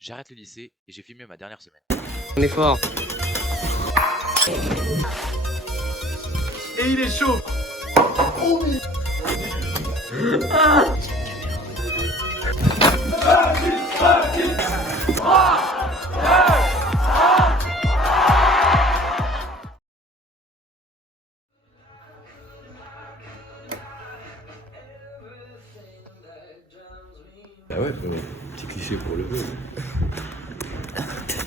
j'arrête le lycée et j'ai filmé ma dernière semaine. On est fort. Et il est chaud. Ah ouais, petit cliché pour le peu.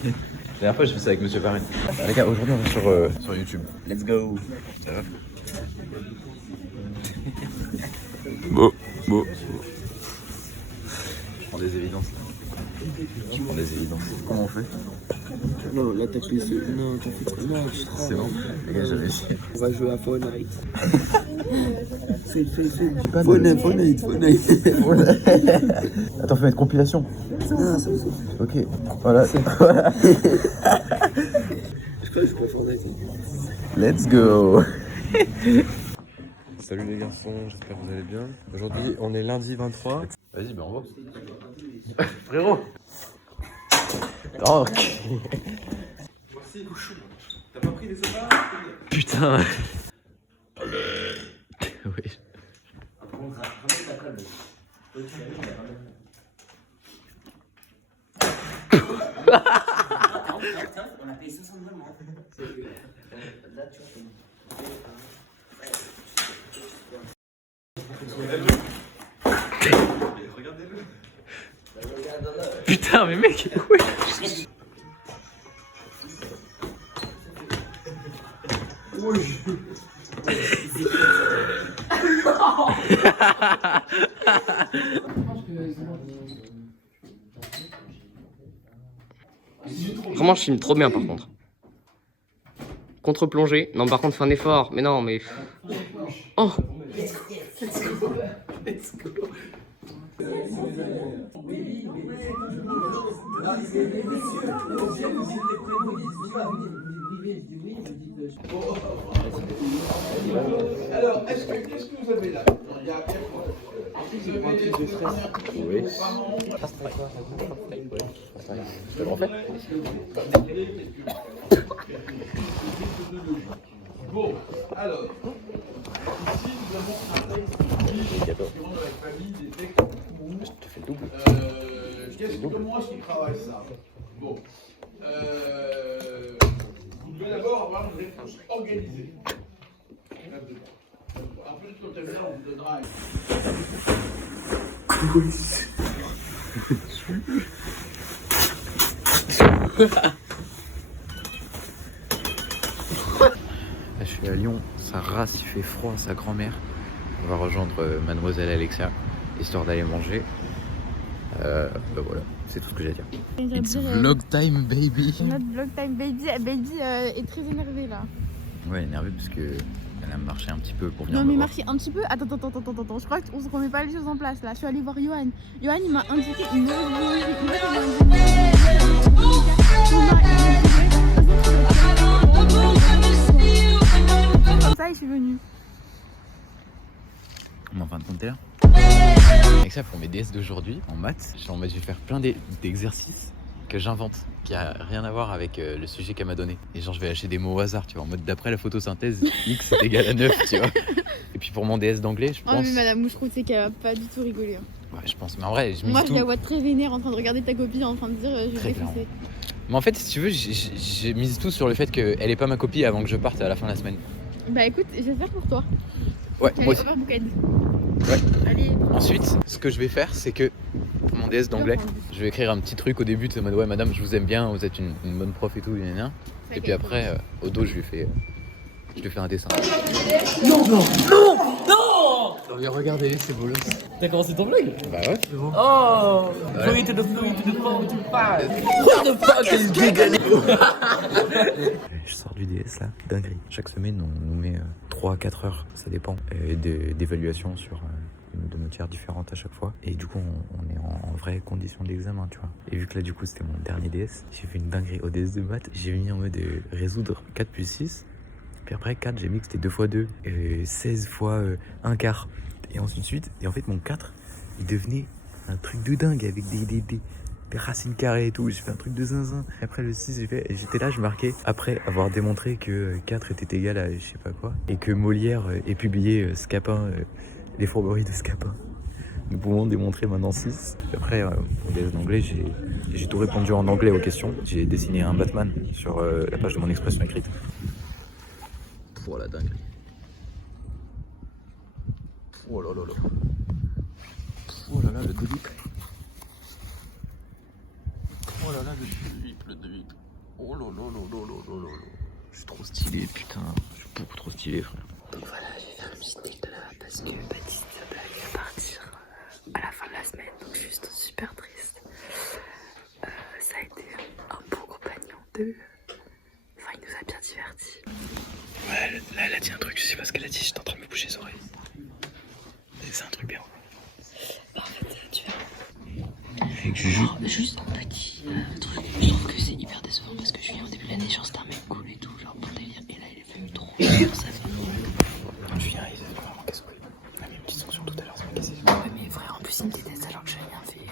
La dernière fois, j'ai fait ça avec Monsieur Varenne. Les gars, aujourd'hui, on est sur YouTube. Let's go. Ça va? Beau. Je prends des évidences. Comment on fait? Non, là t'as plus. Non, t'as fait. Non, tu te C'est bon? Les gars, j'avais essayé. On va jouer à Fortnite. Fais. Fortnite. Attends, faut mettre compilation. Non, ça me Ok, voilà. Je crois que je peux Fortnite. Let's go. Salut les garçons, j'espère que vous allez bien. Aujourd'hui, on est lundi 23. Vas-y, ben on va. Frérot. Ok. Merci, couchou. T'as pas pris des sodas? Putain. Oui. On a payé 500 balles, moi. Là, tu vois. Regardez-le. Putain, mais mec, ouais. Vraiment, je filme trop bien par contre. Contre-plongée. Non, par contre, fais un effort. Mais non, mais. Oh! Alors, qu'est-ce que vous avez là? Il y a Oui. C'est bon fait. Bon, alors, ici nous avons un texte qui Gâteau. dans la famille des textes courts. Je te fais le double. Comment est-ce qu'il travaille ça? Bon, vous devez d'abord avoir une réponse organisée. En plus, quand elle vient, on vous donnera un... Là, je suis à Lyon, ça rase, il fait froid, sa grand-mère. On va rejoindre mademoiselle Alexia, histoire d'aller manger. Bah voilà, c'est tout ce que j'ai à dire. It's vlog time, baby. Notre vlog time baby, baby est très énervée là. Ouais, énervé parce que elle a marché un petit peu pour venir Non me mais voir. marcher un petit peu. Attends. Je crois qu'on se remet pas les choses en place là. Je suis allée voir Johan. Johan il m'a indiqué une comme ça et je suis venue. Mais en fin de compte, t'es là. Avec ça, pour mes DS d'aujourd'hui, en maths, je vais faire plein d'exercices que j'invente, qui a rien à voir avec le sujet qu'elle m'a donné. Et genre, je vais lâcher des mots au hasard, tu vois, en mode d'après la photosynthèse, X est égal à 9, tu vois. Et puis pour mon DS d'anglais, je Oh pense... mais madame Moucheroute c'est qu'elle va pas du tout rigoler. Hein. Ouais, je pense, mais en vrai, je mise Moi je tout. la vois très vénère en train de regarder ta copie en train de dire je Très vais défoncer. Mais en fait, si tu veux, j'ai mise tout sur le fait qu'elle est pas ma copie avant que je parte à la fin de la semaine. Bah écoute, j'espère pour toi. Ouais, Allez, moi aussi. au revoir, Boucane. Ouais. Allez. Ensuite, ce que je vais faire, c'est que pour mon DS d'anglais, je vais écrire un petit truc au début, en mode ouais, madame, je vous aime bien, vous êtes une bonne prof et tout, gna. Et puis après, au dos, je lui fais un dessin. Non, mais regardez, c'est beau là. T'as commencé ton vlog? Bah ouais, c'est bon. Oh! Ouais. To the phone, to the fire. What the fuck is giggling? Je sors du DS là, dinguerie. Chaque semaine, on nous met 3 à 4 heures, ça dépend, d'évaluation sur de matières différentes à chaque fois. Et du coup, on est en vraie condition d'examen, tu vois. Et vu que là, du coup, c'était mon dernier DS, j'ai fait une dinguerie au DS de maths. J'ai mis en mode résoudre 4 plus 6. Puis après, 4, j'ai mis que c'était 2 fois 2, 16 fois 1 quart. Et ensuite, et en fait, mon 4, il devenait un truc de dingue avec des racines carrées et tout. J'ai fait un truc de zinzin. Et après le 6, j'étais là, je marquais, après avoir démontré que 4 était égal à je sais pas quoi, et que Molière ait publié Scapin, les fourberies de Scapin. Nous pouvons démontrer maintenant 6. Après, pour les anglais, j'ai tout répondu en anglais aux questions. J'ai dessiné un Batman sur la page de mon expression écrite. Oh la dinguerie. Oh là là là. Oh là là, le débit. Oh là là, le débit. Oh là là là là là là là. Je suis trop stylé, putain. Je suis beaucoup trop stylé, frère. Donc voilà, j'ai fait un petit steak de là parce que Baptiste va partir à la fin de la semaine, donc juste super triste. Ça a été un beau compagnon de... Enfin, il nous a bien divertis. Ouais, là, elle a dit un truc, je sais pas ce qu'elle a dit, j'étais en train de me boucher les oreilles. C'est un truc bien. En fait, tu verras. Avec Juju. Alors, juste un petit truc, je trouve que c'est hyper décevant parce que Julien au début de l'année, genre c'était un mec cool et tout, genre pour délire, et là il est venu trop ça va. Julien, il s'est vraiment cassé. On a mis une petite sanction tout à l'heure, ça m'a cassé. Ouais, mais frère, en plus il me déteste alors que j'ai rien fait.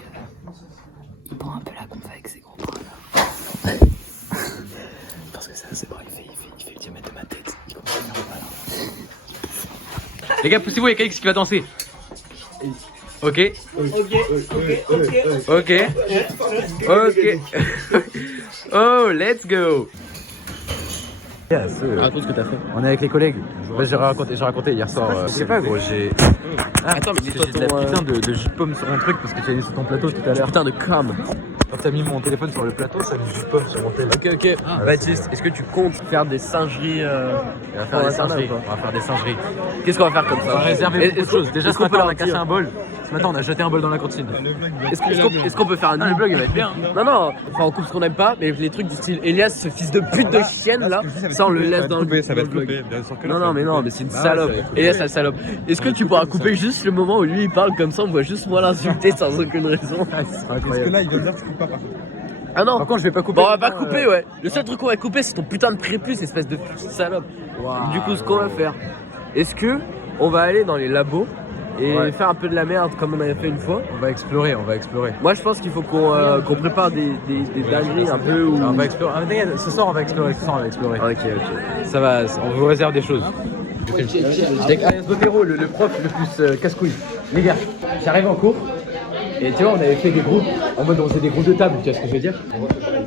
Il prend un peu la conf avec ses gros bras là. Parce que ça, c'est vrai, il fait le diamètre de ma tête. Il commence à faire mal. Les gars, poussez-vous, il y a quelqu'un qui va danser. Ok. Oh, let's go. Raconte ce que t'as fait. On est avec les collègues. Bah, j'ai raconté hier soir. Je sais pas, gros, j'ai. Attends, mais dis-toi j'ai de la putain de jus de pomme sur mon truc parce que tu as laissé ton plateau tout à l'heure. Putain de crâne. Quand t'as mis mon téléphone sur le plateau, ça a mis du jus de pomme sur mon téléphone. Ok. Baptiste, est-ce que tu comptes faire des singeries On va faire des singeries. On va faire des singeries. Qu'est-ce qu'on va faire comme ça? On va réserver beaucoup de choses. Déjà, est-ce ce qu'on peut matin, on leur a cassé dire un bol. Ce matin, on a jeté un bol dans la cantine. Est-ce qu'on peut faire un Le blog, il va être bien. Non, enfin on coupe ce qu'on aime pas, mais les trucs du style Elias, ce fils de pute de chienne là, ça on le laisse dans le Ça va être blog. coupé, bien sûr que Non, mais c'est une salope. Elias, la salope. Est-ce que tu pourras couper juste le moment où lui il parle comme ça, on voit juste moi l'insulter sans aucune raison? Parce que là, il vient de dire que tu coupes pas par contre. Ah non. Par contre, je vais pas couper. Bon, on va pas couper, ouais. Le seul truc qu'on va couper, c'est ton putain de prépuce, espèce de salope. Du coup, ce qu'on va faire, est-ce que on va aller dans les labos et faire un peu de la merde comme on avait fait une fois? On va explorer. Moi, je pense qu'il faut qu'on prépare des dingueries un peu. Ou... On va explorer. Ce soir, on va explorer. Ok. Ça va, on vous réserve des choses. Avec Alias Botero, le prof le plus casse-couille. Les gars, j'arrive en cours et tu vois, on avait fait des groupes en mode on faisait des groupes de table, tu vois ce que je veux dire.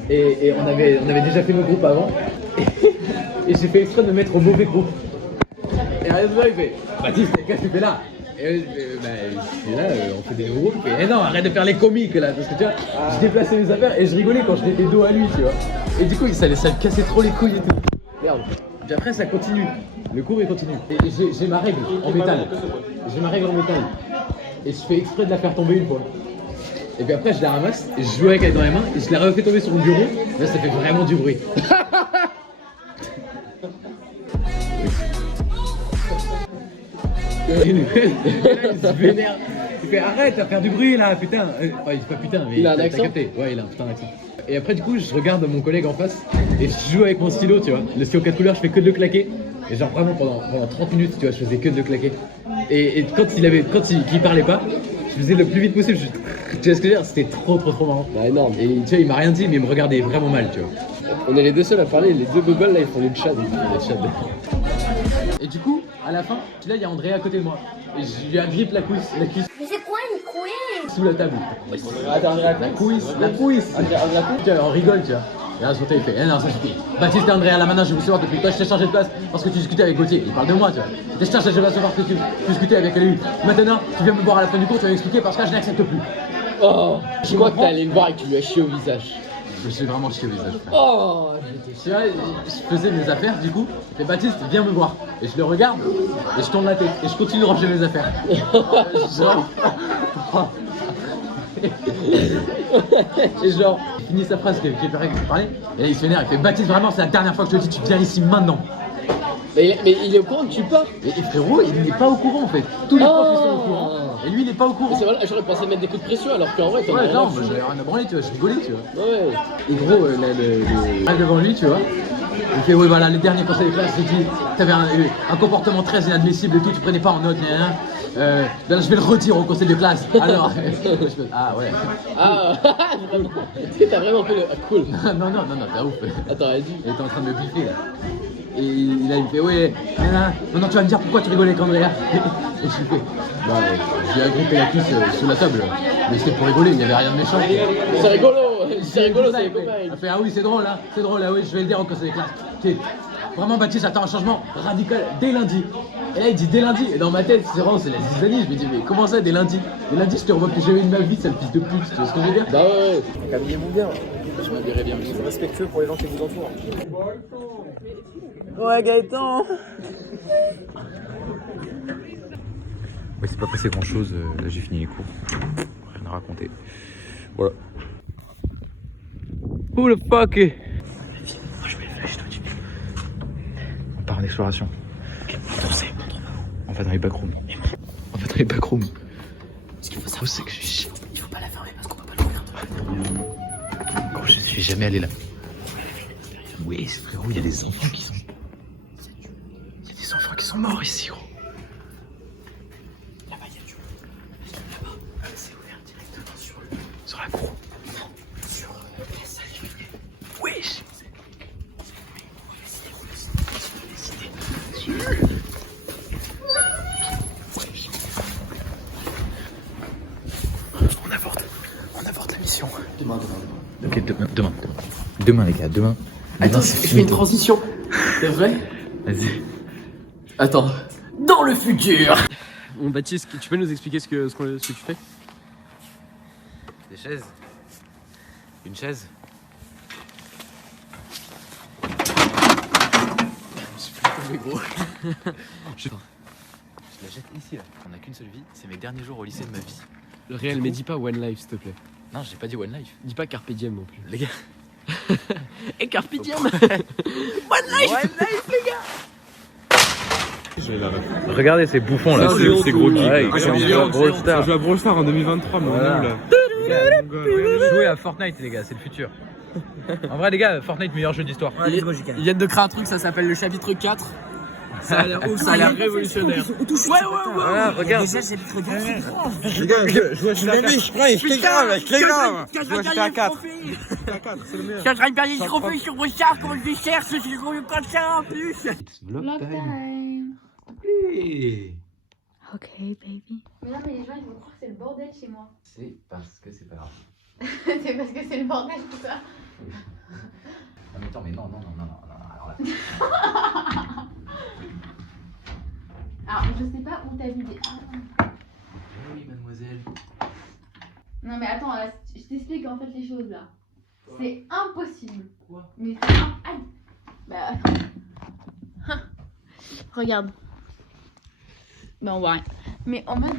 Et on avait déjà fait nos groupes avant. Et j'ai fait exprès de me mettre au mauvais groupe. Et Alias Botero, il fait Baptiste, qu'est-ce que tu fais là? Et je là, on fait des nouveaux groupes. Et non, arrête de faire les comiques là, parce que tu vois, je déplaçais mes affaires et je rigolais quand je mettais dos à lui, tu vois. Et du coup, ça me cassait trop les couilles et tout. Merde. Puis après, ça continue. Le cours il continue. Et j'ai ma règle en métal. Et je fais exprès de la faire tomber une fois. Et puis après, je la ramasse et je joue avec elle dans les mains et je la refais tomber sur mon bureau. Là, ça fait vraiment du bruit. Et là, il se vénère. Il fait arrête à faire du bruit là, putain. Enfin, il fait pas putain, mais il a un t'as accent. capté. Ouais, il a un putain d'accent. Et après, du coup, je regarde mon collègue en face et je joue avec mon stylo, tu vois. Le stylo 4 couleurs, je fais que de le claquer. Et genre vraiment pendant 30 minutes, tu vois, je faisais que de le claquer. Et quand il parlait pas, je faisais le plus vite possible. Tu vois ce que je veux dire? C'était trop marrant. Bah, énorme. Et tu vois, il m'a rien dit, mais il me regardait vraiment mal, tu vois. On est les deux seuls à parler, les deux gogoles là ils font les chats. Et du coup, à la fin, là, il y a André à côté de moi. Et je lui agrippe la cuisse. Mais c'est quoi une couille? Sous la table. Attends, La cuisse. On rigole, tu vois. Et là, il fait, non, ça suffit. Baptiste et André, là maintenant, je vais vous savoir depuis toi, je t'ai changé de place parce que tu discutais avec Gauthier. Il parle de moi, tu vois. Je t'ai changé de place parce que tu discutais avec lui. Maintenant, tu viens me voir à la fin du cours, tu vas m'expliquer parce que je n'accepte plus. Oh, je crois que t'es allé le voir et que tu lui as chié au visage. Je me suis vraiment chié au visage. Oh, Tu vois, je faisais mes affaires, du coup, je fais Baptiste, viens me voir. Et je le regarde, et je tourne la tête, et je continue de ranger mes affaires. Genre. Et genre, il finit sa phrase qu'il parlait, et là il se vénère, il fait Baptiste, vraiment, c'est la dernière fois que je te le dis, tu viens ici maintenant. mais il est au courant que tu pars. Et frérot, il n'est pas au courant en fait. Tous les profs ils sont au courant. Et lui il n'est pas au courant. C'est vrai, j'aurais pensé mettre des coups de pression alors qu'en vrai t'en as Ouais, rien non, à moi foutre. j'avais rien à branler, tu vois, je rigolais, tu vois. Ouais. Et gros, là, arrive devant lui, tu vois. Il fait oui voilà, les derniers conseils de classe, j'ai dit, t'avais un comportement très inadmissible et tout, tu prenais pas en note, là, je vais le redire au conseil de classe. Alors, ah ouais. Ah, vraiment. T'as vraiment fait le. Ah, cool. non, t'as ouf. Attends, vas-y. Il était en train de me biffer là. Et il me fait ouais, maintenant tu vas me dire pourquoi tu rigolais quand Andrea. Et je lui fais, bah j'ai agrippé la cuisse sous la table. Mais c'était pour rigoler, il n'y avait rien de méchant. C'est rigolo, c'est les copains. Il fait ah oui c'est drôle oui je vais le dire au conseil de classe. Ok. Vraiment Baptiste j'attends un changement radical dès lundi. Et là il dit dès lundi. Et dans ma tête c'est vraiment c'est la zizanie. Je me dis mais comment ça dès lundi? Dès lundi je te revois que j'ai eu de ma vie sale fils de pute. Tu vois ce que je veux dire? Bah ouais. Habillez-vous bien. Je m'habillerai bien monsieur. Respectueux pour les gens qui vous entourent. Ouais, Gaëtan. Ouais, c'est pas passé grand chose, là j'ai fini les cours. Rien à raconter. Voilà. Who the fuck est... On part en exploration. On va dans les backrooms. On va dans les backrooms. Ce qu'il faut savoir, c'est que je suis... Il faut pas la fermer parce qu'on peut pas l'ouvrir. Gros, je suis jamais allé là. Oui, frérot, il y a des enfants qui sont... Il y a des enfants qui sont morts ici, gros. Là-bas, il y a du... Là-bas, c'est ouvert directement sur la cour. Non, sur la salle. Wesh. On avorte la mission. Demain. Ok, demain les gars, demain. Attends, je fais une transition. C'est vrai? Vas-y. Attends. Dans le futur. Bon Baptiste, tu peux nous expliquer ce que tu fais? Des chaises. Une chaise. Mais gros. Je la jette ici là. On a qu'une seule vie. C'est mes derniers jours au lycée de ma vie. Le réel, mais dis pas One Life s'il te plaît. Non, j'ai pas dit One Life. Dis pas Carpe Diem non plus. Les gars. Et Carpe Diem. One Life les gars. Regardez ces bouffons là, c'est gros geeks. Ouais, ils sont bien Brawl Stars. On joue à Brawl Stars en 2023, mais Voilà. là. Jouez à Fortnite les gars, c'est le futur. En vrai les gars, Fortnite meilleur jeu d'histoire. Ils viennent de créer un truc, ça s'appelle le chapitre 4. Ça a l'air révolutionnaire. Ouais. Voilà, regarde. Les gars, je vois je grave. Je vois j'étais à 4. Je suis en train de perdre des trophées sur vos charts quand je les cherche, je suis gros comme ça en plus. Vlog time. Ok, baby. Mais non, mais les gens ils vont croire que c'est le bordel chez moi. C'est parce que c'est pas grave. C'est parce que c'est le bordel tout ça. Ah mais attends, mais non. Alors là. Alors, je sais pas où t'as vu des. Ah. Oui, mademoiselle. Non, mais attends, là, je t'explique en fait les choses là. C'est impossible. Quoi? Mais c'est Aïe. Bah. Regarde. Bah, on voit rien. Mais en mode.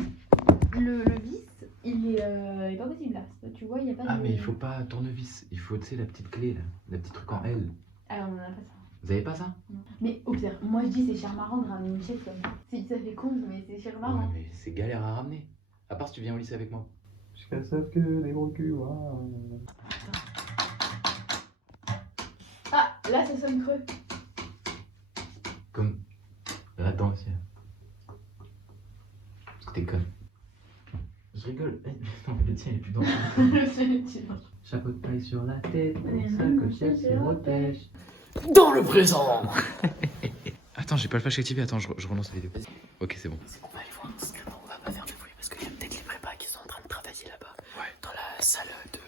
Le vis, il est pas possible là. Tu vois, il y a pas de. Ah mais il faut pas tournevis. Il faut, tu sais, la petite clé là. La petite truc en L. Alors, on en a pas ça. Vous avez pas ça? Non. Mais observe, moi je dis c'est cher marrant de ramener une chaise comme ça. Ça fait con, mais c'est cher marrant. Ouais, mais c'est galère à ramener. À part si tu viens au lycée avec moi. Jusqu'à savent que les gros culs, Ah, là ça sonne creux. Comme. Là-dedans aussi. Parce que t'es conne. Je rigole. Non, mais le tien il est plus dangereux. Chapeau de paille sur la tête, sacochette sur pêche. Dans le présent. Attends, j'ai pas le flash activé. Attends, je relance la vidéo. Ok, c'est bon. On va aller voir discrètement, on va pas faire de bruit parce qu'il y a peut-être les prépas qui sont en train de travailler là-bas. Ouais. Dans la salle de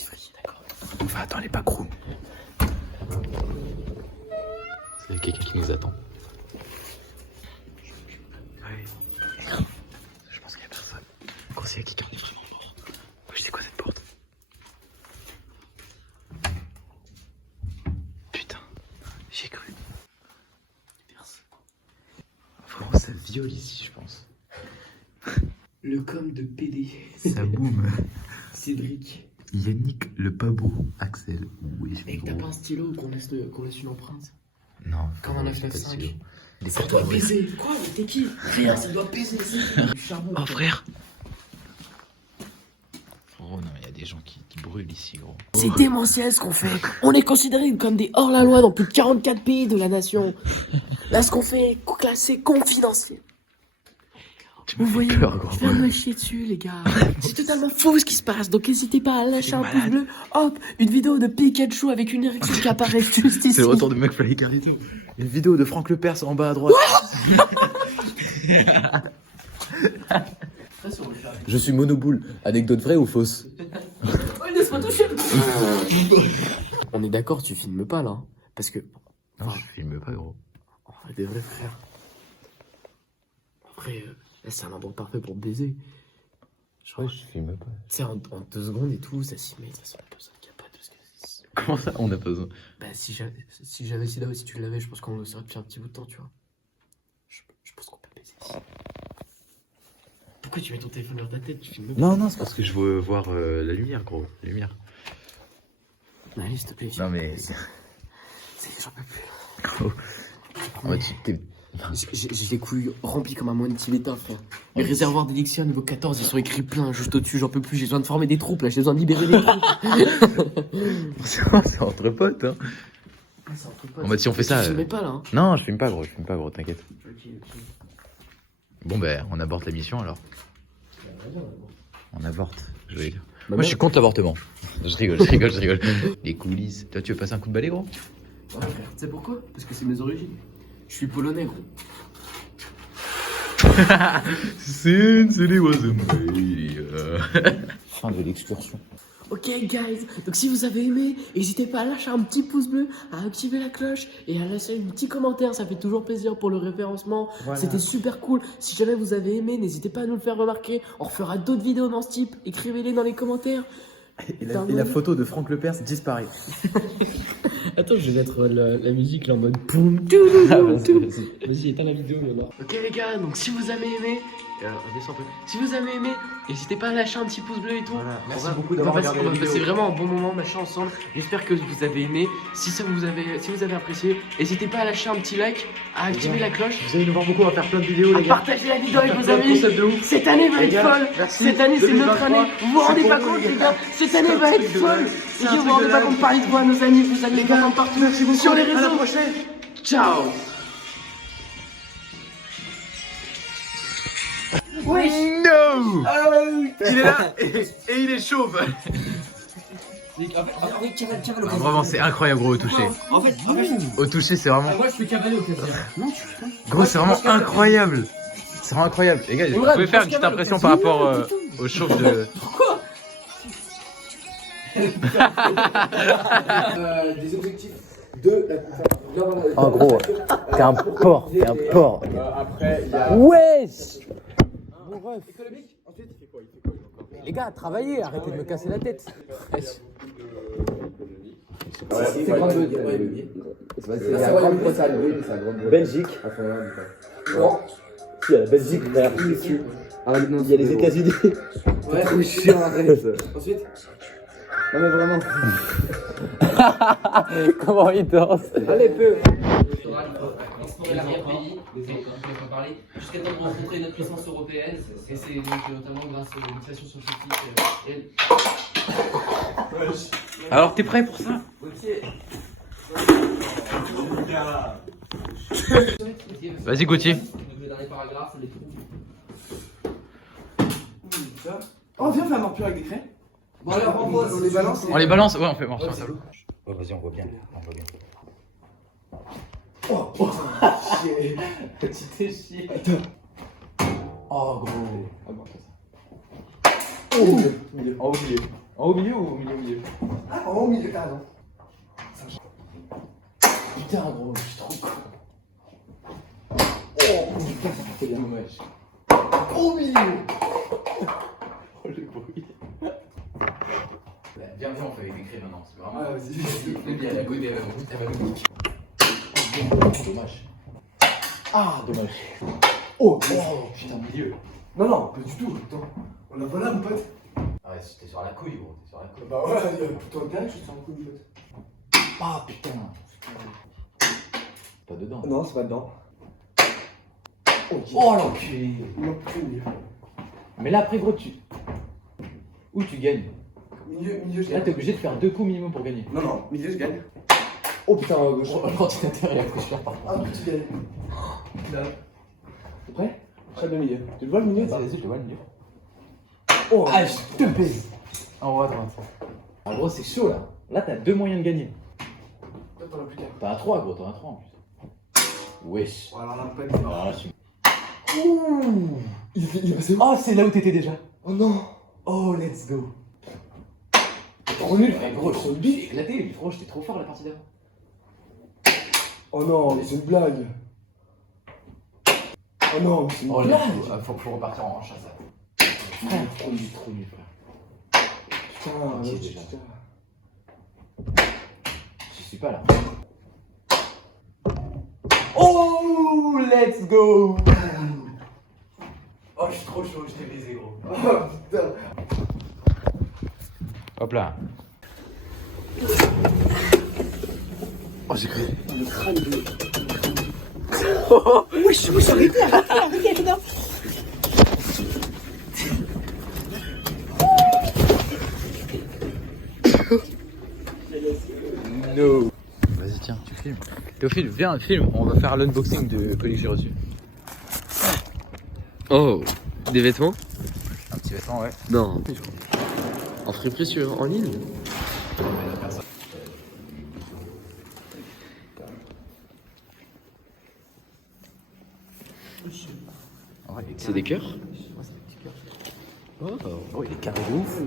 Ivry, d'accord. On va dans les backrooms. C'est quelqu'un qui nous attend. Ouais. Je pense qu'il y a personne. Quand s'il y a quelqu'un, on est vraiment mort. Je sais quoi cette porte? Putain, j'ai cru. Personne. Vraiment, ça viole ici, je pense. Le com de PD. Ça boum. Cédric. Yannick le pas beau. Axel. Oui, Mec, t'as pas un stylo qu'on laisse une empreinte? Non. Comme un c'est pas 995. sûr. Des Ça doit baiser. Quoi? Mais t'es qui? Rien, ça doit baiser. Du charbon. Oh frère. Oh non, il y a des gens qui brûlent ici, gros. C'est démentiel ce qu'on fait. On est considérés comme des hors-la-loi dans plus de 44 pays de la nation. Là, ce qu'on fait est classé confidentiel. Vous voyez, je viens de me chier dessus, les gars. C'est totalement fou ce qui se passe. Donc, n'hésitez pas à lâcher un pouce bleu. Hop, une vidéo de Pikachu avec une érection qui apparaît juste ici. C'est le retour de McFly Carlito. Une vidéo de Franck Lepers en bas à droite. Je suis monoboule. Anecdote vraie ou fausse? Laisse-moi toucher. On est d'accord, tu filmes pas là. Parce que. Non, je filme pas, gros. On est des vrais frères. Après, là, c'est un endroit parfait pour baiser. Ouais, je filme pas. Tu sais, en 2 secondes et tout, ça s'y met. De toute façon, personne qui a pas parce que. Comment ça, on a pas besoin? Bah, si j'avais Sida ou si tu l'avais, je pense qu'on le saurait depuis un petit bout de temps, tu vois. Je pense qu'on peut baiser ici. Pourquoi tu mets ton téléphone dans ta tête? Tu filmes pas. Non, c'est parce que je veux voir la lumière, gros. La lumière. Allez, s'il te plaît. Non, mais. J'en peux plus. Gros. Ouais, J'ai les couilles remplies comme un moine tibétain, frère. Les réservoirs d'élixir niveau 14, ils sont écrits plein juste au-dessus, j'en peux plus. J'ai besoin de former des troupes là, j'ai besoin de libérer des troupes. C'est entre potes, hein. C'est entre potes. Bon, bah, si on fait ça. Tu filmais pas là, hein. Non, je filme pas, gros, t'inquiète. Ok. Bon, ben, on aborte la mission alors. On avorte, je vais dire. Bah, Moi, je suis contre l'avortement. Je rigole. Les coulisses. Toi, tu veux passer un coup de balai, gros? Ouais, frère, tu sais pourquoi? Parce que c'est mes origines. Je suis polonais, gros. Sincerely was a Fin de l'excursion. Ok, guys, donc si vous avez aimé, n'hésitez pas à lâcher un petit pouce bleu, à activer la cloche et à laisser un petit commentaire, ça fait toujours plaisir pour le référencement. Voilà. C'était super cool. Si jamais vous avez aimé, n'hésitez pas à nous le faire remarquer. On refera d'autres vidéos dans ce type. Écrivez-les dans les commentaires. Et la photo de Franck Lepers disparaît. Attends, je vais mettre la musique là en mode boum. Vas-y, éteins la vidéo maintenant. Ok les gars, donc si vous avez aimé, redescends un peu. Si vous avez aimé, n'hésitez pas à lâcher un petit pouce bleu et tout. Voilà. Merci on beaucoup d'avoir regardé la vidéo. passer vraiment un bon moment machin ensemble. J'espère que vous avez aimé. Si vous avez apprécié, n'hésitez pas à lâcher un petit like, à activer la cloche. Vous allez nous voir beaucoup, on va faire plein de vidéos, les gars. Partagez la vidéo avec vos amis. Cette année va être folle. Cette année c'est notre année. Vous vous rendez pas compte les gars. Cette année va être folle. Si vous vous rendez pas compte, parlez de vous à nos amis. Vous allez les entendre partout. Sur les réseaux. À la prochaine. Ciao. Oui. No. Il est là et il est chauve. Vraiment, c'est incroyable, gros, au toucher. Au toucher, c'est vraiment. Moi, je suis cavalier au casino. Gros, c'est vraiment incroyable. C'est vraiment incroyable. Les gars, vous pouvez faire une petite impression par rapport au chauve de. Pourquoi des objectifs de la conférence. En gros, t'es un porc, Après, il y a. Wesh. Économique, ensuite, il fait quoi Les gars, travaillez, arrêtez de me casser la tête. C'est la Grande-Bretagne. Belgique. Non. Si, il y a la Belgique, frère. Il y a les États-Unis. Ouais, trop chiant, arrête. Ensuite. Non, mais vraiment. Comment il danse? Allez, peu. Explorer la pays, on va parler, jusqu'à temps de rencontrer notre puissance européenne, et c'est notamment grâce à l'éducation scientifique. Alors, t'es prêt pour ça? Vas-y, Gauthier. Le dernier paragraphe, on les trouve. Oh, viens, on fait un morpion avec des craies. Bon, alors, on les balance. On les balance? Ouais, on fait morceau. Ouais, vas-y, on voit bien. Oh, chier. Tu t'es chié. Oh, gros. Ah, bon, ça. Au milieu. En haut milieu ou au milieu? Ah, en haut milieu, carrément. Putain, gros, je suis trop con. Oh, putain, ça fait bien dommage. Au milieu. Oh, le bruit. Viens, on fait avec des craies maintenant. C'est vraiment. Ah, vas-y. C'est bien, la goutte, elle va nous niquer. Dommage. Ah, dommage. Oh, putain, milieu. Non, pas du tout. Attends. On la voilà, mon pote. Ouais, t'es sur la couille, gros. T'es sur la couille. Bah ouais, il y a plutôt intérêt que je suis sur le coup, mon pote. Ah, putain. Pas dedans. Non, c'est pas dedans. Oh, l'enculé. Mais là, après, gros, où tu gagnes? Milieu, je Là, gagne. t'es obligé de faire 2 coups minimum pour gagner. Non, milieu, je gagne. Oh putain, l'ordinateur il a pris cher par contre. Ah, tu gagnes. Là. T'es prêt? Chat de milieu. Tu le vois le milieu? Vas-y, je te vois le milieu. Oh, Ah, je te pèse. En vrai, en gros, c'est chaud là. Là, t'as 2 moyens de gagner. toi, t'en as plus qu'un. T'en as 3, gros, t'en as 3 en plus. Wesh. Oh, alors là, pas de Alors là, je suis. Ouh. Il passait où? Oh, c'est là où t'étais déjà. Oh non. Oh, let's go. T'es trop nul. Eh, gros, sur le bide, éclaté. Mais franchement, j'étais trop fort la partie d'avant. Oh non, mais c'est une blague. Oh non, mais c'est une Oh blague. là, faut repartir en chasse. Frère, trop nul, frère. Putain, Ok, là, déjà. putain. Je suis pas là. Oh, let's go. Oh, je suis trop chaud, je t'ai baisé, gros. Oh putain. Hop là. Oh, j'ai cru. No. Vas-y, tiens, tu filmes. Théophile, viens, filme. On va faire l'unboxing de colis que j'ai reçu. Oh, des vêtements? Un petit vêtement, ouais. Non. En friperie en ligne? Ouais, il est C'est des cœurs? Ouais, c'est des petits cœurs. Oh, il est carré de ouf.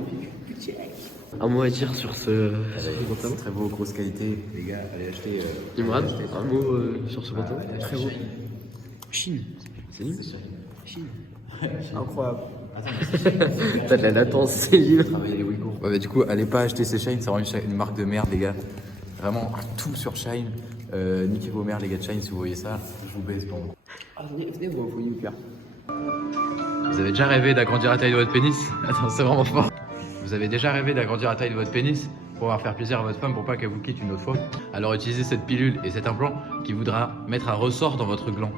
un mot à dire sur ce C'est très beau, grosse qualité. Les gars, allez acheter. Imran, un mot sur ce pantalon? Très beau. Chine. C'est libre? Incroyable. T'as de la latence, c'est libre. Travailler les Ouïghours. Ouais, bah, du coup, allez pas acheter ces Shine, c'est vraiment une marque de merde, les gars. Vraiment, tout sur Shine. Niquez vos mères, les gars de Shine, si vous voyez ça, je vous baise pour vous. Venez, vous voyez une carte. Vous avez déjà rêvé d'agrandir la taille de votre pénis? Attends, c'est vraiment fort. Vous avez déjà rêvé d'agrandir la taille de votre pénis pour pouvoir faire plaisir à votre femme pour pas qu'elle vous quitte une autre fois? Alors utilisez cette pilule et cet implant qui voudra mettre un ressort dans votre gland.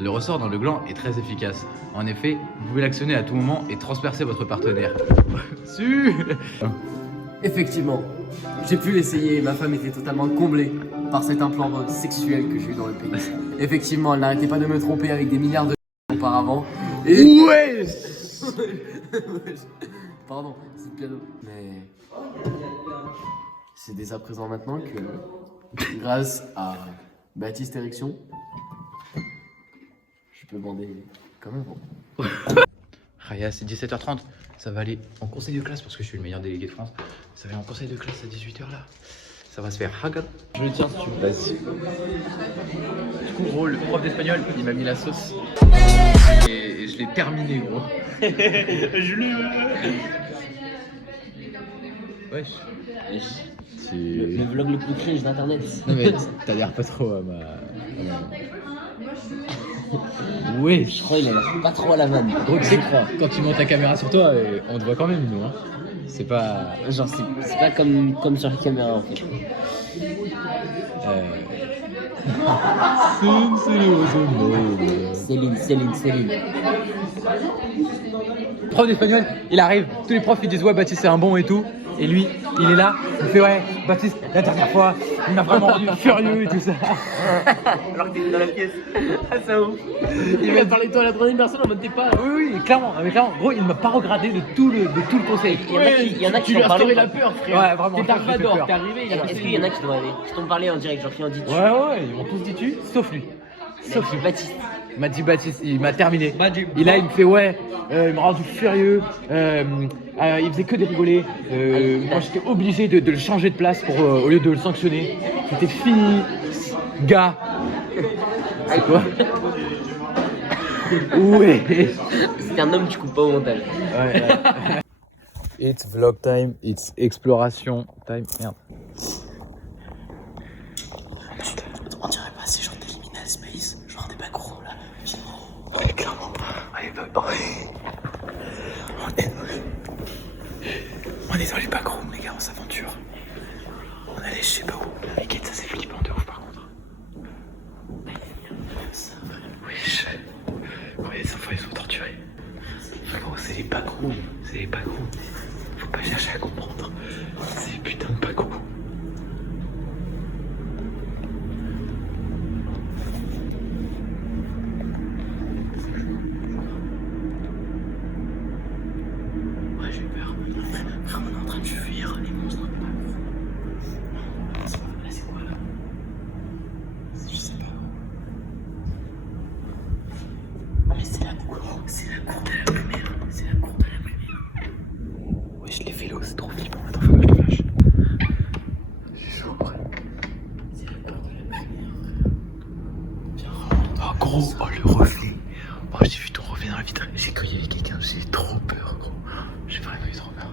Le ressort dans le gland est très efficace. En effet, vous pouvez l'actionner à tout moment et transpercer votre partenaire. Su. Effectivement, j'ai pu l'essayer et ma femme était totalement comblée par cet implant sexuel que j'ai eu dans le pénis. Effectivement, elle n'arrêtait pas de me tromper avec des milliards de auparavant. Et... Ouais. Pardon, c'est le piano. Mais c'est dès à présent maintenant que, grâce à Baptiste Érection, je peux bander comme avant. Raya, c'est 17h30. Ça va aller en conseil de classe parce que je suis le meilleur délégué de France. Ça va aller en conseil de classe à 18h là. Ça va se faire hagar. Je le tiens si tu veux. Vas-y. Du coup, gros, le prof d'espagnol, il m'a mis la sauce. Et je l'ai terminé, gros. Je l'ai. Wesh. Le vlog le plus cringe d'internet. Non mais t'as l'air pas trop à ma... Ouais. Je crois qu'il a l'air pas trop à la vanne. Gros, tu sais quand tu montes ta caméra sur toi, on te voit quand même, nous. Hein. C'est pas... Genre, c'est pas comme sur la caméra en fait. Céline. Le prof d'espagnol, il arrive, tous les profs ils disent ouais Baptiste c'est un bon et tout, et lui il est là, il fait ouais Baptiste la dernière fois il m'a vraiment rendu furieux et tout ça. Alors que t'es dans la pièce. Ah, ça ouf. Il va te parler de toi à la troisième personne en mode t'es pas. Oui clairement, mais clairement, gros il m'a pas regardé de tout le conseil. Il y en a qui Tu lui t'ont as parlé. instauré la peur, frère. Ouais vraiment. T'es Darvador, t'es arrivé. Est-ce qu'il y en a qui t'ont parlé en direct, genre qui ont dit tu? Ouais, ils m'ont tous dit tu, sauf lui. Sauf Baptiste. Il m'a dit Baptiste, il m'a terminé. Et là il me fait ouais, il m'a rendu furieux, il faisait que de rigoler. Moi j'étais obligé de le changer de place pour, au lieu de le sanctionner. C'était fini, gars. C'est quoi? Ouais. C'est un homme, tu coupes pas au montage. Ouais. It's vlog time, it's exploration time. Merde. On dirait pas ces gens d'Eliminal Space, genre des macros là. Ouais, clairement. On est dans les backrooms, les gars, on s'aventure. On allait je sais pas où. Mais ça c'est flippant de ouf par contre. Wesh. Ouais, les enfants ils sont torturés. Frérot, c'est les backrooms. Faut pas chercher à comprendre. putain de Paco. Ouais, j'ai peur. Frère, on est en train de fuir les monstres. Là, c'est quoi là? Je sais pas. Ah, mais c'est la cour. C'est la cour de la lumière. C'est la cour de la lumière. Wesh, les vélos, c'est trop flippant. Attends, faut que je te flash. J'ai chaud après. C'est la cour de la lumière. Viens, Oh gros, oh le reflet. Oh, j'ai vu ton reflet dans la vitre. J'ai cru qu'il y avait quelqu'un, j'ai trop peur gros. J'ai vraiment eu trop peur.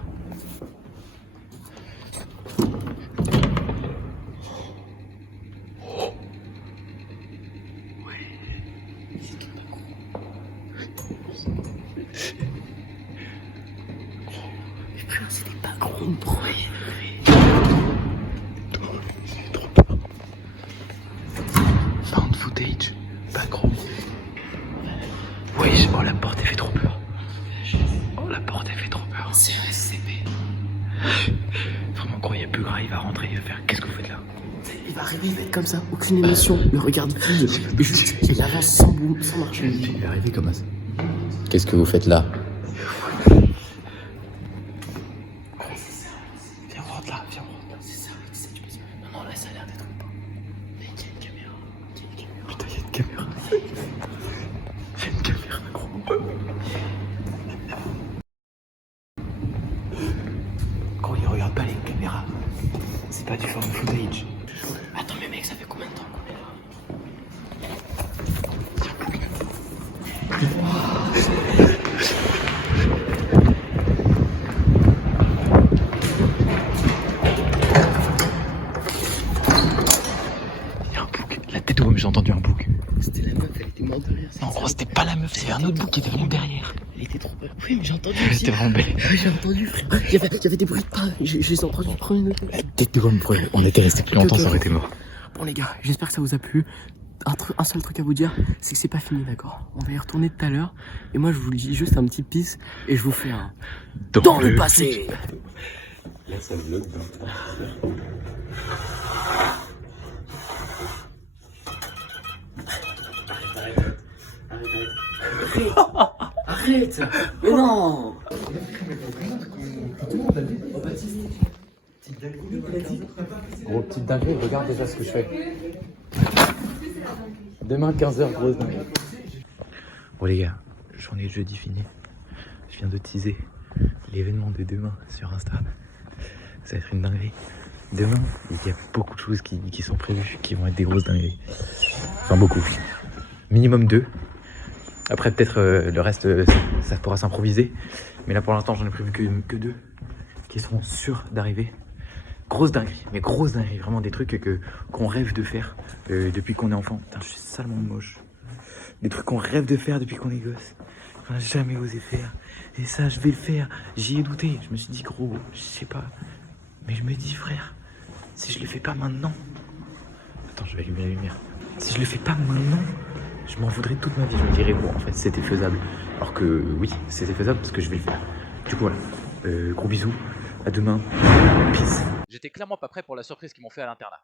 Oh. Ouais. C'est qui pas gros. mais putain, c'était pas gros trop. J'ai trop peur. Found footage, pas gros. Oui, oh la porte elle fait trop peur. Oh la porte elle fait trop peur. C'est un SCP. Vraiment gros, il y a plus grave, il va rentrer, il va faire. Qu'est-ce que vous faites là? Il va arriver, il va être comme ça, aucune émotion. Le regard vide. Et juste, il avance sans marcher. Il va arriver comme ça. Qu'est-ce que vous faites là? Viens voir de là, viens voir de là. C'est ça, tu peux dire. Non, là, ça a l'air d'être pas. Mais il y a une caméra. Putain, il y a une caméra. Il y a une caméra, gros. Gros, il regarde pas les caméras. C'est pas du found footage. Attends, mais mec, ça fait combien de temps qu'on est là? Il y a un bouc. La tête où j'ai entendu un bouc. C'était la meuf, elle était morte de rire. Non, gros, c'était pas la meuf, c'est un autre bouc qui était venu derrière. Elle était trop peur. Oui, mais j'ai entendu Elle aussi. était vraiment belle. Ouais, j'ai entendu, frère. Il y avait des bruits de pas. Je les ai entendus premier degré. La tête de gomme, on était resté plus longtemps, ça aurait été mort. Bon, les gars, j'espère que ça vous a plu. Un seul truc à vous dire, c'est que c'est pas fini, d'accord? On va y retourner tout à l'heure. Et moi, je vous dis juste un petit pisse et je vous fais un dans le passé. Là, ça vlog Arrête. Mais non. Gros, petite dinguerie, regarde déjà ce que je fais. Demain, 15h, grosse dinguerie. Bon les gars, journée de jeudi finie. Je viens de teaser l'événement de demain sur Insta. Ça va être une dinguerie. Demain, il y a beaucoup de choses qui sont prévues, qui vont être des grosses dingueries. Enfin beaucoup. Minimum 2. Après peut-être le reste, ça pourra s'improviser. Mais là pour l'instant j'en ai prévu que 2 qui seront sûrs d'arriver. Grosse dinguerie, mais grosse dinguerie. Vraiment des trucs qu'on rêve de faire depuis qu'on est enfant. Putain, je suis salement moche. Des trucs qu'on rêve de faire depuis qu'on est gosse. Qu'on n'a jamais osé faire. Et ça, je vais le faire. J'y ai douté. Je me suis dit, gros, je sais pas. Mais je me dis, frère, si je le fais pas maintenant. Attends, je vais allumer la lumière. Si je le fais pas maintenant, je m'en voudrais toute ma vie. Je me dirais, bon, en fait, c'était faisable. Alors que oui, c'était faisable parce que je vais le faire. Du coup, voilà. Gros bisous. À demain. Peace. J'étais clairement pas prêt pour la surprise qu'ils m'ont fait à l'internat.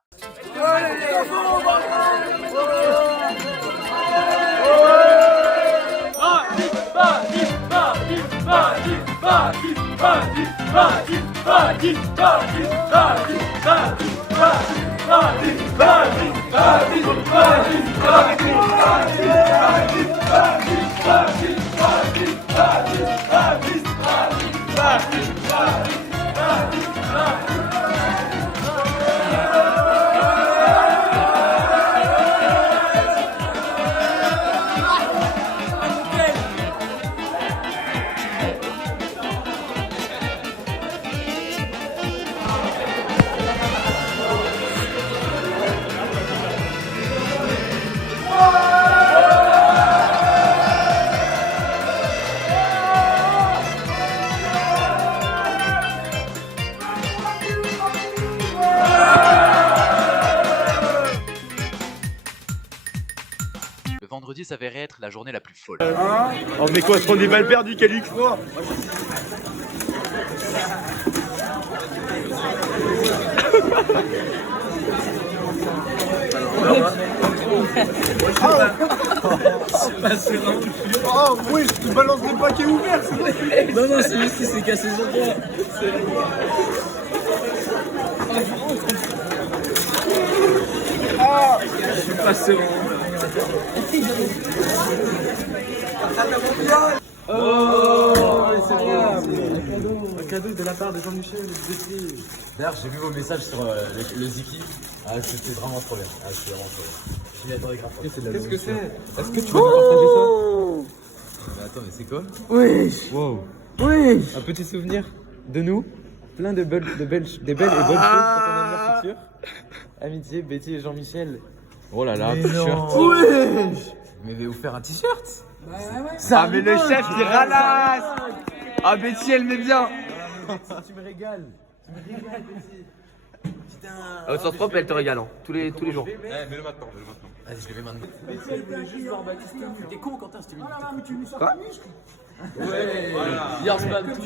Le vendredi s'avérait être la journée la plus folle. On met quoi, se prendre des balles perdues, quel exploit. Oh oui, tu balances des paquets ouverts. Non, non, c'est juste qu'il s'est cassé son doigt. Je suis pas serein. Oh, c'est bien. Un cadeau de la part de Jean-Michel. D'ailleurs, j'ai vu vos messages sur le Ziki. Ah, c'était vraiment trop bien. Ah, c'était vraiment trop bien. Je m'y attendais grave. Qu'est-ce que c'est? Est-ce que tu veux nous partager ça? Mais attends, mais c'est quoi? Wesh. Wow. Wesh. Un petit souvenir de nous. Plein de belles et bonnes choses pour ton avenir futur. Amitié, Betty et Jean-Michel. Oh là là, un t-shirt. Wesh. Mais vais vous faire un t-shirt? Ah, mais le chef il ralasse. Ah, Betty elle met bien. Tu me régales. Tu me régales, Betty. Putain. Au sens propre, elle te régale, hein, tous les jours. Mets-le maintenant, Vas-y, je le mets maintenant. Betty, elle voulait juste voir Baptiste. T'es con, Quentin, si tu veux. Quoi? Ouais.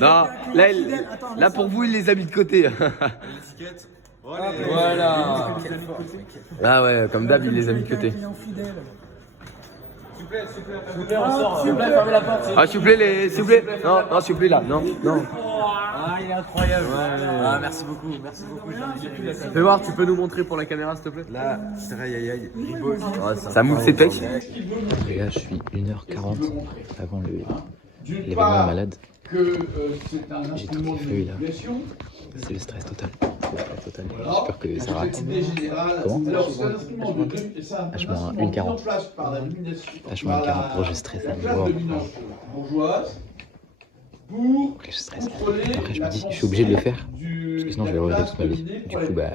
Non, là pour vous, il les a mis de côté. l'étiquette. Voilà. Ah ouais, comme d'hab, il les a mis de côté. S'il vous plaît, on sort. S'il vous plaît, fermez la porte. Ah, s'il vous plaît, s'il vous plaît. Non, s'il vous plaît, là. Non. Ah, il est incroyable. Ah, merci beaucoup. Merci beaucoup. Fais voir, tu peux nous montrer pour la caméra, s'il te plaît? Là, aïe, ribot. Ça mouve ses pecs. Les gars, je suis 1h40 avant l'événement malade. J'ai toutes les feuilles là. C'est le stress total. J'espère que ça rate. Comment? H-1 1h40. H-1 1h40. Gros, je stresse à mort. Après, je stresse. Après, je me dis, je suis obligé de le faire. Parce que sinon, je vais le regretter toute ma vie. Du coup, bah,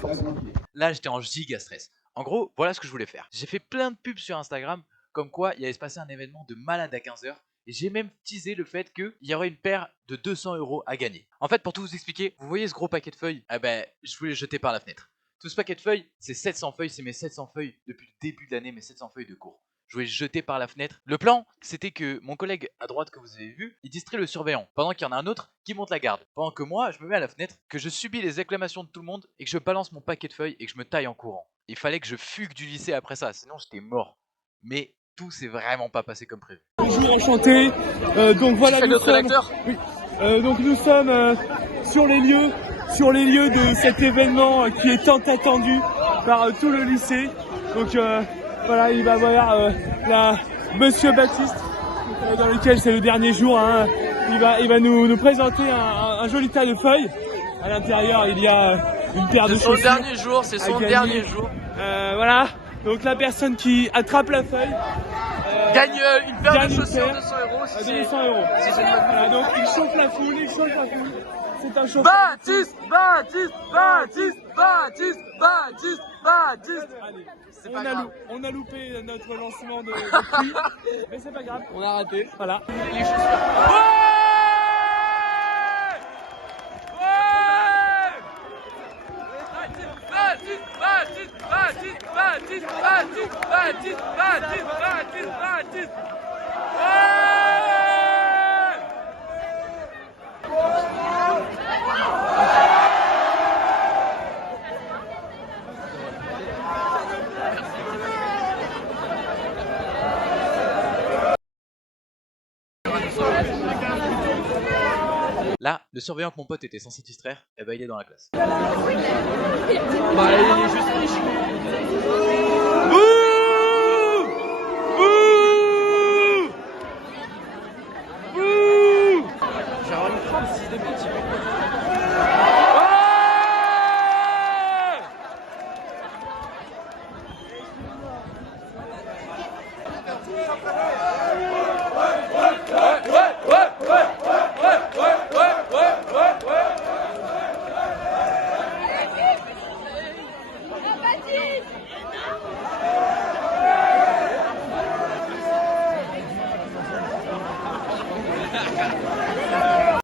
forcément. Là, j'étais en giga stress. En gros, voilà ce que je voulais faire. J'ai fait plein de pubs sur Instagram, comme quoi il allait se passer un événement de malade à 15h. Et j'ai même teasé le fait qu'il y aurait une paire de 200 € à gagner. En fait, pour tout vous expliquer, vous voyez ce gros paquet de feuilles? Eh ben, je voulais le jeter par la fenêtre. Tout ce paquet de feuilles, c'est 700 feuilles, c'est mes 700 feuilles depuis le début de l'année, mes 700 feuilles de cours. Je voulais le jeter par la fenêtre. Le plan, c'était que mon collègue à droite que vous avez vu, il distrait le surveillant, pendant qu'il y en a un autre qui monte la garde. Pendant que moi, je me mets à la fenêtre, que je subis les acclamations de tout le monde, et que je balance mon paquet de feuilles et que je me taille en courant. Il fallait que je fugue du lycée après ça, sinon j'étais mort. Mais tout s'est vraiment pas passé comme prévu. Bonjour, enchanté. Donc voilà, donc nous sommes sur les lieux de cet événement qui est tant attendu par tout le lycée. Donc voilà, il va y avoir Monsieur Baptiste, dans lequel c'est le dernier jour. Hein. Il va nous présenter un joli tas de feuilles. À l'intérieur, il y a une paire de chaussures. C'est son dernier jour, c'est son dernier jour. Voilà, donc la personne qui attrape la feuille gagne une paire de chaussures, 200 €. Si 200 €. Voilà, donc il chauffe la foule. C'est un chauffeur. Baptiste. Allez, on a loupé notre lancement de prix, mais c'est pas grave, on a raté. Voilà. Les chaussures. Là, le surveillant que mon pote était censé distraire, eh ben il est dans la classe.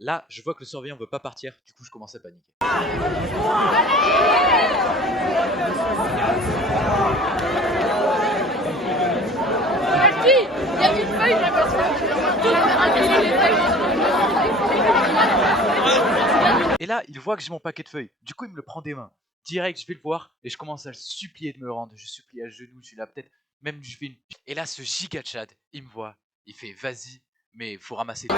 Là, je vois que le surveillant veut pas partir, du coup je commence à paniquer. Il y a une feuille, Et là, là, il voit que j'ai mon paquet de feuilles. Du coup, il me le prend des mains. Direct, je vais le voir et je commence à le supplier de me rendre. Je supplie à genoux, je suis là peut-être, même je fais une... Et là, ce giga Tchad, il me voit, il fait vas-y, mais faut ramasser.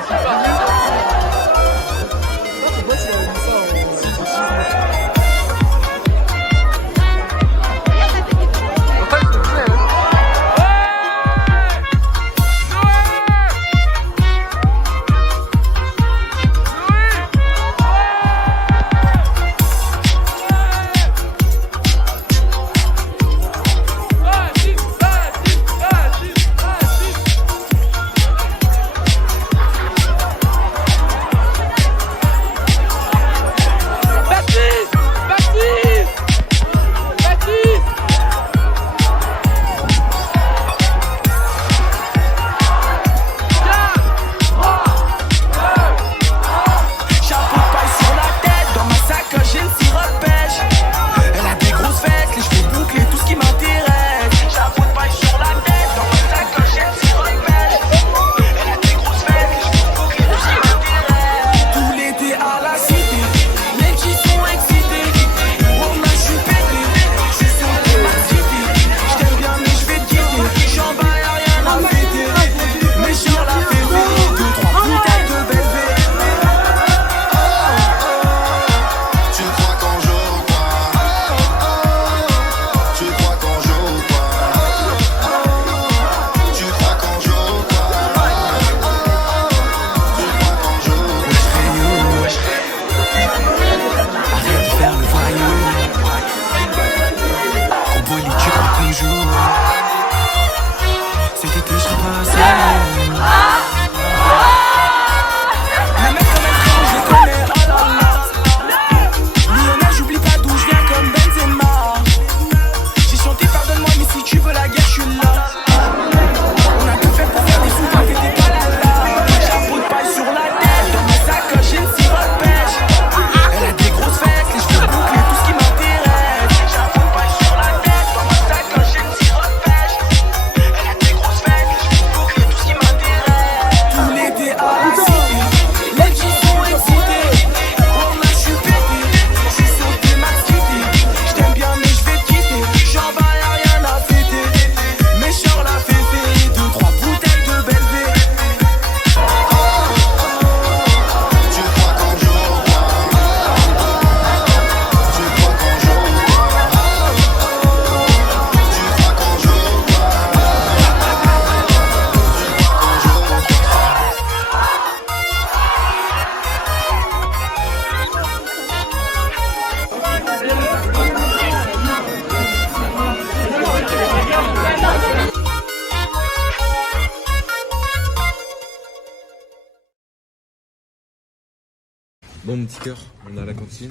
Bon, mon petit cœur, on est à la cantine.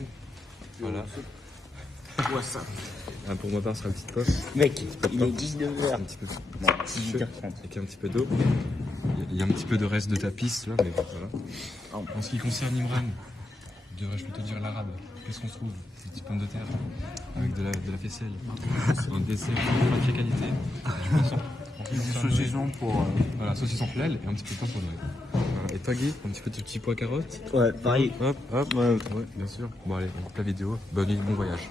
Voilà. Quoi ça? Pour ma part, ce sera une petite poche. Mec, il est 19h. Un petit peu. Non, 18h30. Avec un petit peu d'eau. Il y a un petit peu de reste de ta piste là, mais voilà. En ce qui concerne Imran, devrais-je plutôt dire l'arabe? Qu'est-ce qu'on se trouve? Des petites pommes de terre avec de la faisselle. Un dessert de très qualité. Saucisson pour. Voilà, saucisson flèle et un petit peu de pain pour Noël. Voilà. Et toi, Guy, un petit peu de petit pois carottes? Ouais, pareil. Hop, hop. Ouais, bien sûr. Bon, allez, on coupe la vidéo. Bonne nuit, bon voyage.